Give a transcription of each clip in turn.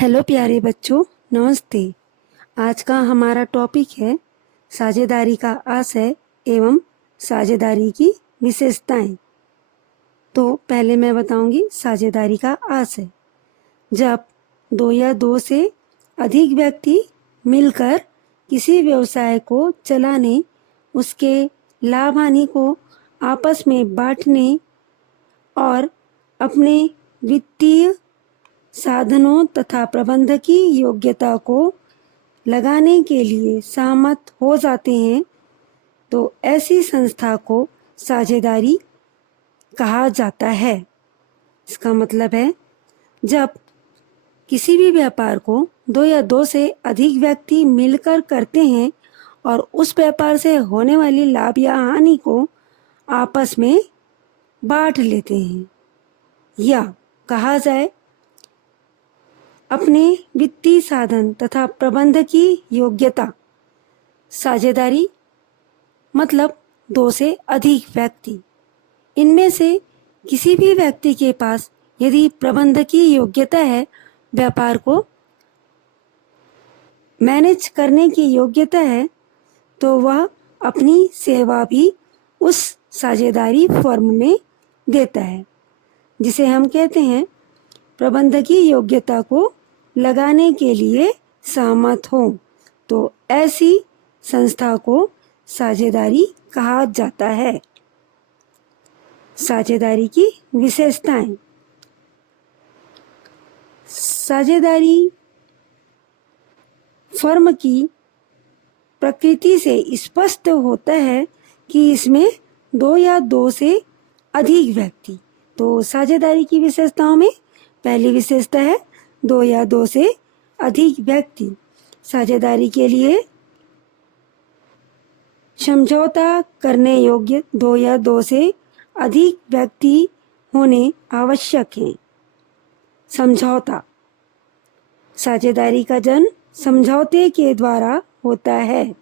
Hello प्यारे बच्चों, नमस्ते। आज का हमारा टॉपिक है साझेदारी का आशय एवं साझेदारी की विशेषताएं। तो पहले मैं बताऊंगी साझेदारी का आशय। जब दो या दो से अधिक व्यक्ति मिलकर किसी व्यवसाय को चलाने, उसके लाभ हानि को आपस में बांटने और अपने वित्तीय साधनों तथा प्रबंधकीय योग्यता को लगाने के लिए सहमत हो जाते हैं, तो ऐसी संस्था को साझेदारी कहा जाता है। इसका मतलब है, जब किसी भी व्यापार को दो या दो से अधिक व्यक्ति मिलकर करते हैं और उस व्यापार से होने वाली लाभ या हानि को आपस में बांट लेते हैं, या कहा जाए अपने वित्तीय साधन तथा प्रबंधकीय योग्यता। साझेदारी मतलब दो से अधिक व्यक्ति, इनमें से किसी भी व्यक्ति के पास यदि प्रबंधकीय योग्यता है, व्यापार को मैनेज करने की योग्यता है, तो वह अपनी सेवा भी उस साझेदारी फर्म में देता है, जिसे हम कहते हैं प्रबंधकीय योग्यता को लगाने के लिए सहमत हो। तो ऐसी संस्था को साझेदारी कहा जाता है। साझेदारी की विशेषताएं। साझेदारी फर्म की प्रकृति से स्पष्ट होता है कि इसमें दो या दो से अधिक व्यक्ति। तो साझेदारी की विशेषताओं में पहली विशेषता है दो या दो से अधिक व्यक्ति। साझेदारी के लिए समझौता करने योग्य दो या दो से अधिक व्यक्ति होने आवश्यक हैं। समझौता। साझेदारी का जन्म समझौते के द्वारा होता है,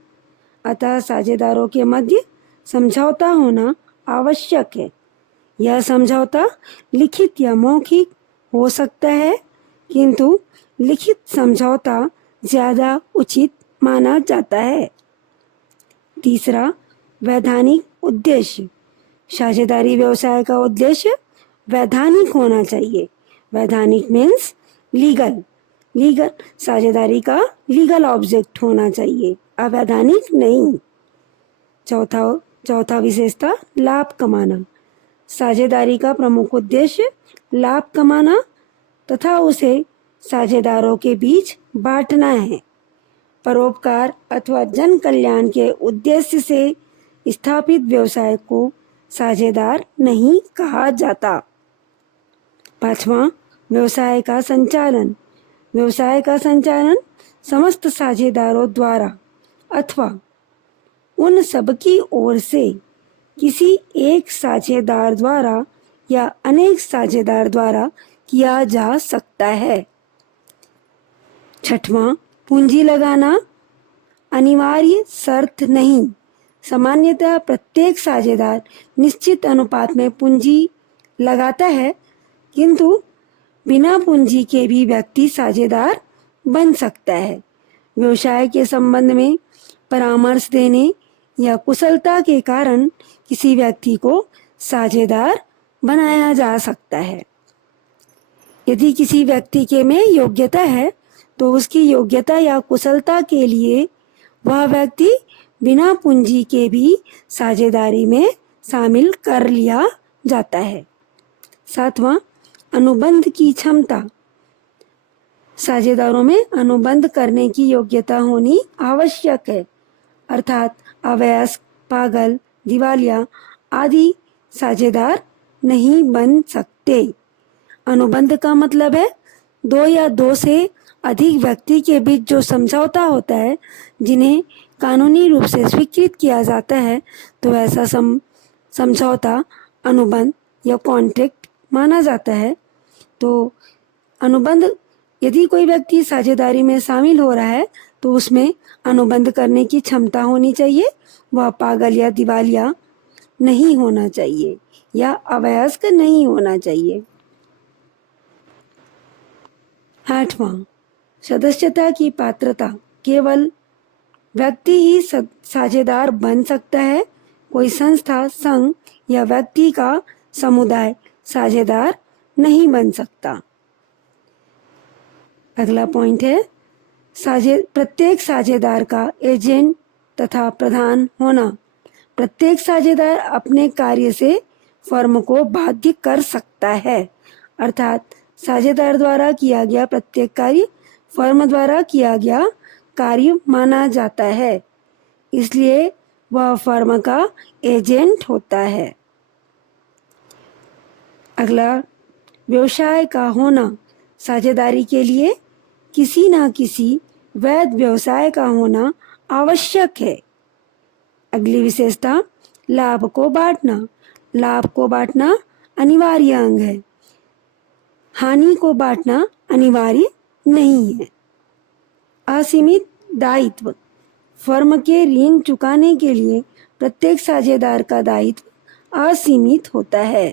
अतः साझेदारों के मध्य समझौता होना आवश्यक है। यह समझौता लिखित या मौखिक हो सकता है, किंतु लिखित समझौता ज़्यादा उचित माना जाता है। तीसरा, वैधानिक उद्देश्य। साझेदारी व्यवसाय का उद्देश्य वैधानिक होना चाहिए। वैधानिक मीन्स लीगल। साझेदारी का लीगल ऑब्जेक्ट होना चाहिए, अवैधानिक नहीं। चौथा विशेषता, लाभ कमाना। साझेदारी का प्रमुख उद्देश्य लाभ कमाना तथा उसे साझेदारों के बीच बांटना है। परोपकार अथवा जन कल्याण के उद्देश्य से स्थापित व्यवसाय को साझेदार नहीं कहा जाता। पांचवा, व्यवसाय का संचालन। व्यवसाय का संचालन समस्त साझेदारों द्वारा अथवा उन सबकी ओर से किसी एक साझेदार द्वारा या अनेक साझेदार द्वारा किया जा सकता है। छठवां, पूंजी लगाना अनिवार्य शर्त नहीं। सामान्यतः प्रत्येक साझेदार निश्चित अनुपात में पूंजी लगाता है, किंतु बिना पूंजी के भी व्यक्ति साझेदार बन सकता है। व्यवसाय के संबंध में परामर्श देने या कुशलता के कारण किसी व्यक्ति को साझेदार बनाया जा सकता है। यदि किसी व्यक्ति के में योग्यता है, तो उसकी योग्यता या कुशलता के लिए वह व्यक्ति बिना पूंजी के भी साझेदारी में शामिल कर लिया जाता है। सातवां, अनुबंध की क्षमता। साझेदारों में अनुबंध करने की योग्यता होनी आवश्यक है, अर्थात अवयस्क, पागल, दिवालिया आदि साझेदार नहीं बन सकते। अनुबंध का मतलब है दो या दो से अधिक व्यक्ति के बीच जो समझौता होता है, जिन्हें कानूनी रूप से स्वीकृत किया जाता है, तो ऐसा समझौता अनुबंध या कॉन्ट्रैक्ट माना जाता है। तो अनुबंध, यदि कोई व्यक्ति साझेदारी में शामिल हो रहा है, तो उसमें अनुबंध करने की क्षमता होनी चाहिए। वह पागल या दिवालिया नहीं होना चाहिए या अवयस्क नहीं होना चाहिए। आठवां, सदस्यता की पात्रता केवल व्यक्ति ही साझेदार बन सकता है। कोई संस्था, संघ या व्यक्ति का समुदाय साझेदार नहीं बन सकता। अगला पॉइंट है प्रत्येक साझेदार का एजेंट तथा प्रधान होना। प्रत्येक साझेदार अपने कार्य से फर्म को बाध्य कर सकता है, अर्थात साझेदार द्वारा किया गया प्रत्येक कार्य फर्म द्वारा किया गया कार्य माना जाता है, इसलिए वह फर्म का एजेंट होता है। अगला, व्यवसाय का होना। साझेदारी के लिए किसी न किसी वैध व्यवसाय का होना आवश्यक है। अगली विशेषता, लाभ को बांटना। लाभ को बांटना अनिवार्य अंग है, हानि को बांटना अनिवार्य नहीं है। असीमित दायित्व। फर्म के ऋण चुकाने के लिए प्रत्येक साझेदार का दायित्व असीमित होता है।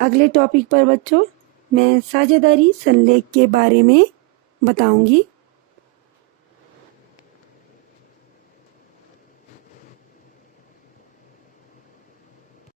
अगले टॉपिक पर बच्चों मैं साझेदारी संलेख के बारे में बताऊंगी।